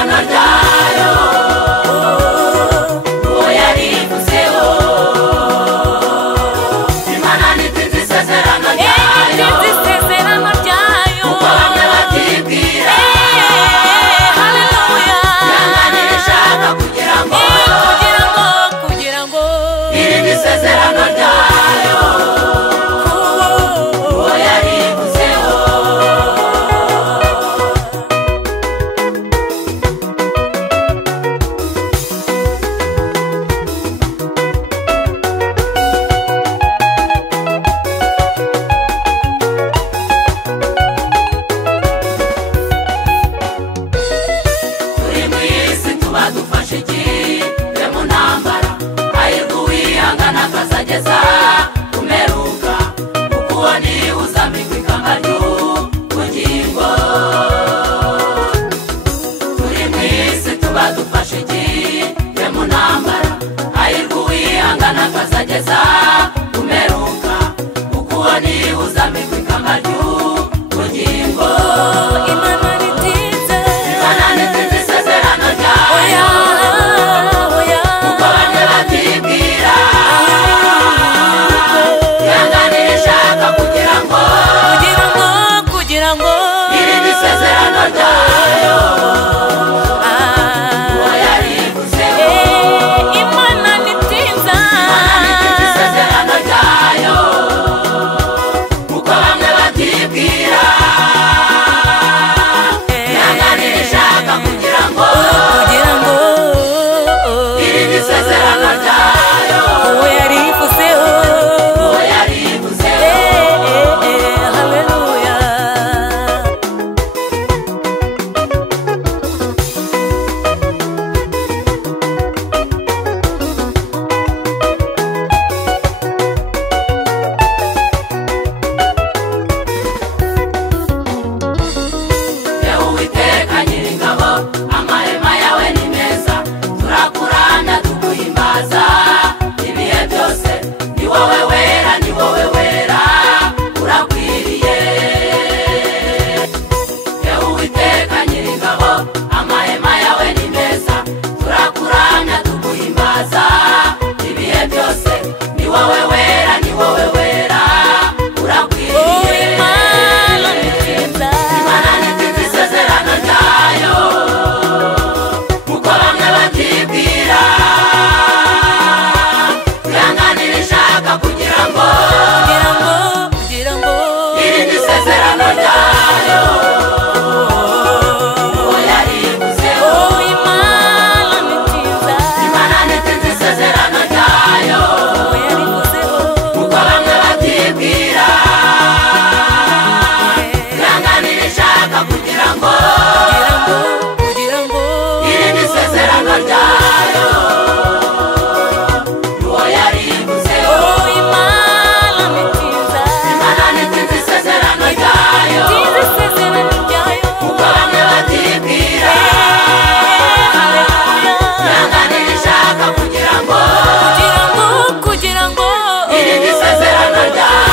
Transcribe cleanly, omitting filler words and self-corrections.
isezerano ryayo uwo yarivuzeho Imana ntitinze isezerano ryayo kuko bamwe batibwira yanganira ishaka kugira ngo irinde isezerano ryayo uwo yarivuzeho turi mu isi tuba dufashe igihe mu ntambara hahirwa uwihangana akazageza kumeruka kuko uwo niwe uzambikwa ikamba ry'ubugingo turi mu isi tuba dufashe igihe mu ntambara hahirwa uwihangana akazageza kumeruka kuko uwo niwe uzambikwa ikamba ry'ubugingo Imana ntitinze isezerano ryayo kuko bamwe batibwira yanganira ishaka kugira ngo irinde isezerano ryayo uwo yarivuzeho Imana ntitinze isezerano ryayo kuko bamwe batibwira yanganira ishaka kugira ngo irinde isezerano ryayo uwo yarivuzeho yewe Uwiteka Nyiringabo amahema yawe ni meza turakuramya tuguhimbaza ibihe byose ni wowe wera urakwiriye yewe Uwiteka Nyiringabo amahema yawe ni meza turakuramya tuguhimbaza ibihe byose ni wowe wera urakwiriye Imana ntitinze isezerano ryayo kuko bamwe batibwira yanganira ishaka kugira ngo irinde isezerano ryayo uwo yarivuzeho Imana ntitinze isezerano ryayo kuko bamwe batibwira yanganira ishaka kugira ngo irinde isezerano ryayo uwo yarivuzeho Imana ntitinze isezerano ryayo kuko bamwe batibwira yanganira ishaka kugira ngo irinde isezerano ryayo